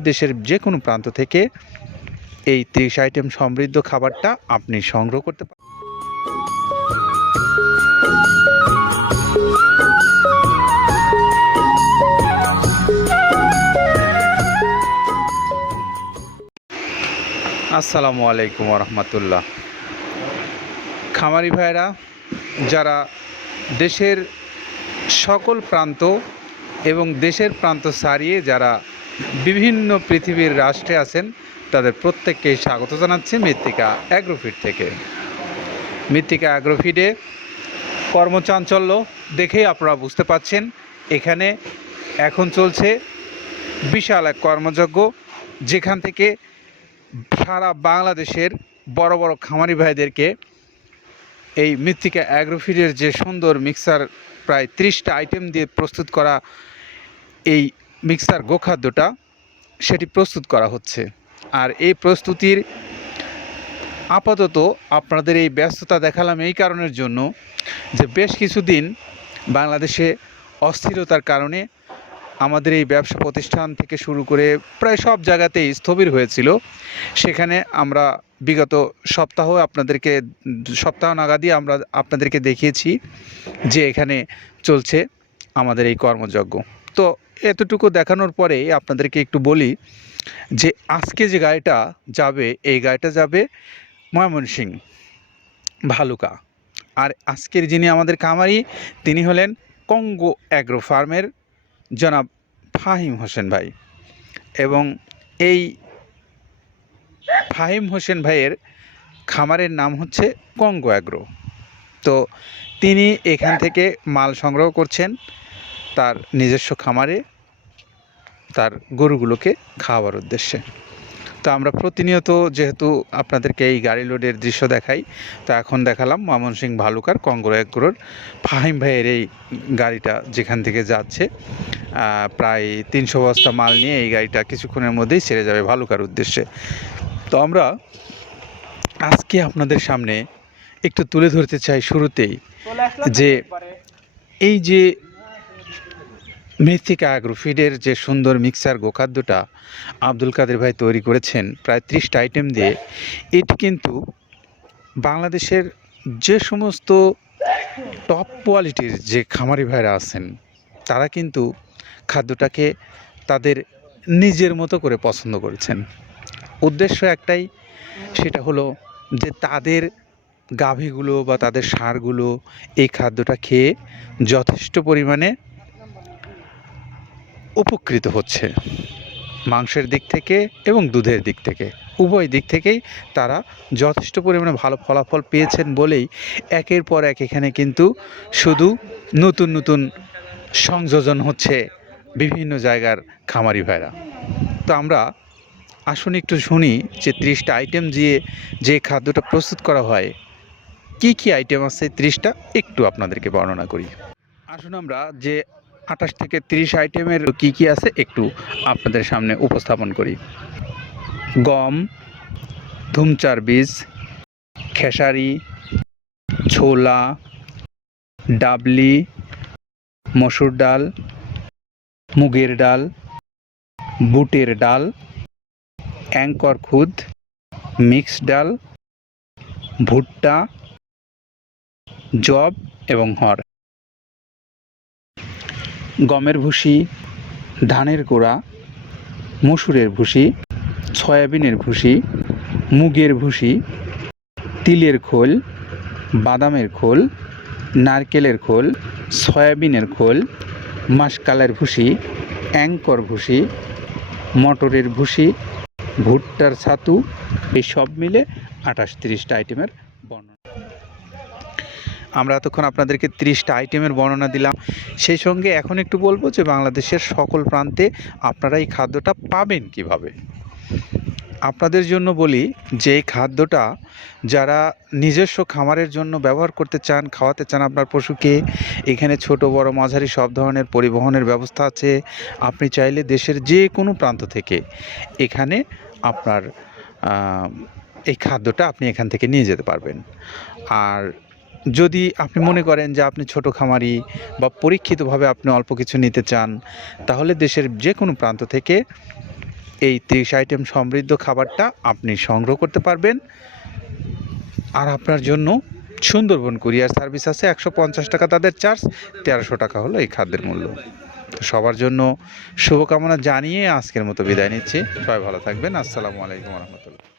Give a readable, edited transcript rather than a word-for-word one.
দেশের যে কোনো প্রান্ত থেকে এই 30 আইটেম সমৃদ্ধ খাবারটা আপনি সংগ্রহ করতে পারেন। আসসালামু আলাইকুম রহমতুল্লাহ। খামারি ভাইরা যারা দেশের সকল প্রান্ত এবং দেশের প্রান্ত ছাড়িয়ে যারা বিভিন্ন পৃথিবীর রাষ্ট্রে আছেন, তাদের প্রত্যেককেই স্বাগত জানাচ্ছি মৃত্তিকা অ্যাগ্রোফিড থেকে। মৃত্তিকা অ্যাগ্রোফিডে কর্মচাঞ্চল্য দেখেই আপনারা বুঝতে পাচ্ছেন, এখানে এখন চলছে বিশাল এক কর্মযজ্ঞ, যেখান থেকে সারা বাংলাদেশের বড় বড় খামারি ভাইদেরকে এই মৃত্তিকা অ্যাগ্রোফিডের যে সুন্দর মিক্সার, প্রায় 30টা আইটেম দিয়ে প্রস্তুত করা এই মিক্সার গোখাদ্যটা সেটি প্রস্তুত করা হচ্ছে। আর এই প্রস্তুতির আপাতত আপনাদের এই ব্যস্ততা দেখালাম এই কারণের জন্য যে বেশ কিছুদিন বাংলাদেশে অস্থিরতার কারণে আমাদের এই ব্যবসা প্রতিষ্ঠান থেকে শুরু করে প্রায় সব জায়গাতেই স্থবির হয়েছিল। সেখানে আমরা বিগত সপ্তাহ নাগাদই আমরা আপনাদেরকে দেখিয়েছি যে এখানে চলছে আমাদের এই কর্মযজ্ঞ। তো এতটুকু দেখানোর পরে আপনাদেরকে একটু বলি যে আজকে যে গাড়িটা যাবে, এই গাড়িটা যাবে ময়মনসিংহ ভালুকা। আর আজকের যিনি আমাদের খামারি, তিনি হলেন কঙ্গো অ্যাগ্রো ফার্মের জনাব ফাহিম হোসেন ভাই। এবং এই ফাহিম হোসেন ভাইয়ের খামারের নাম হচ্ছে কঙ্গো অ্যাগ্রো। তো তিনি এখান থেকে মাল সংগ্রহ করছেন তার নিজস্ব খামারে তার গরুগুলোকে খাওয়ার উদ্দেশ্যে। তো আমরা প্রতিনিয়ত যেহেতু আপনাদেরকে এই গাড়ি লোডের দৃশ্য দেখাই, তো এখন দেখালাম ময়মনসিংহ ভালুকার কঙ্গো অ্যাগ্রোর ফাহিম ভাইয়ের এই গাড়িটা যেখান থেকে যাচ্ছে। প্রায় 300 বস্তা মাল নিয়ে এই গাড়িটা কিছুক্ষণের মধ্যেই ছেড়ে যাবে ভালুকার উদ্দেশ্যে। তো আমরা আজকে আপনাদের সামনে একটু তুলে ধরতে চাই শুরুতেই যে এই যে মৃত্তিকা অ্যাগ্রোফিডের যে সুন্দর মিক্সার গোখাদ্যটা আব্দুল কাদের ভাই তৈরি করেছেন প্রায় 30টা আইটেম দিয়ে, এটি কিন্তু বাংলাদেশের যে সমস্ত টপ কোয়ালিটির যে খামারি ভাইরা আছেন, তারা কিন্তু খাদ্যটাকে তাদের নিজের মতো করে পছন্দ করেছেন। উদ্দেশ্য একটাই, সেটা হলো যে তাদের গাভীগুলো বা তাদের ষাঁড়গুলো এই খাদ্যটা খেয়ে যথেষ্ট পরিমাণে উপকৃত হচ্ছে, মাংসের দিক থেকে এবং দুধের দিক থেকে, উভয় দিক থেকেই তারা যথেষ্ট পরিমাণে ভালো ফলাফল পেয়েছেন বলেই একের পর এক এখানে কিন্তু শুধু নতুন নতুন সংযোজন হচ্ছে বিভিন্ন জায়গার খামারি ভাইরা। তো আমরা আসুন একটু শুনি যে 30টা আইটেম দিয়ে যে খাদ্যটা প্রস্তুত করা হয়, কি কি আইটেম আছে 30টা একটু আপনাদেরকে বর্ণনা করি। আসুন আমরা যে 28 থেকে 30 আইটেমের কি কি আছে একটু আপনাদের সামনে উপস্থাপন করি। গম, ধুমচার বীজ, খেসারি, ছোলা, ডাবলি, মসুর ডাল, মুগের ডাল, বুটের ডাল, অ্যাঙ্কর খুদ, মিক্স ডাল, ভুট্টা, জব এবং হর, গমের ভুসি, ধানের গোড়া, মসুরের ভুসি, সয়াবিনের ভুসি, মুগের ভুসি, তিলের খোল, বাদামের খোল, নারকেলের খোল, সয়াবিনের খোল, মাসকালের ভুসি, অ্যাঙ্কর ভুসি, মটরের ভুসি, ভুট্টার ছাতু, এই সব মিলে 28-30টা আইটেমের বর্ণনা। আমরা এতক্ষণ আপনাদেরকে 30টা আইটেমের বর্ণনা দিলাম, সেই সঙ্গে এখন একটু বলবো যে বাংলাদেশের সকল প্রান্তে আপনারা এই খাদ্যটা পাবেন কিভাবে। আপনাদের জন্য বলি যে এই খাদ্যটা যারা নিজস্ব খামারের জন্য ব্যবহার করতে চান, খাওয়াতে চান আপনার পশুকে, এখানে ছোট বড় মাঝারি সব ধরনের পরিবহনের ব্যবস্থা আছে। আপনি চাইলে দেশের যে কোনো প্রান্ত থেকে এখানে আপনার এই খাদ্যটা আপনি এখান থেকে নিয়ে যেতে পারবেন। আর যদি আপনি মনে করেন যে আপনি ছোট খামারি বা পরীক্ষিতভাবে আপনি অল্প কিছু নিতে চান, তাহলে দেশের যে কোনো প্রান্ত থেকে এই 30 আইটেম সমৃদ্ধ খাবারটা আপনি সংগ্রহ করতে পারবেন। আর আপনার জন্য সুন্দরবন কুরিয়ার সার্ভিস আছে, 150 টাকা তাদের চার্জ, 1300 টাকা হলো এই খাদ্যের মূল্য। তো সবার জন্য শুভকামনা জানিয়ে আজকের মতো বিদায় নিচ্ছি। সবাই ভালো থাকবেন। আসসালামু আলাইকুম রহমতুল্লাহ।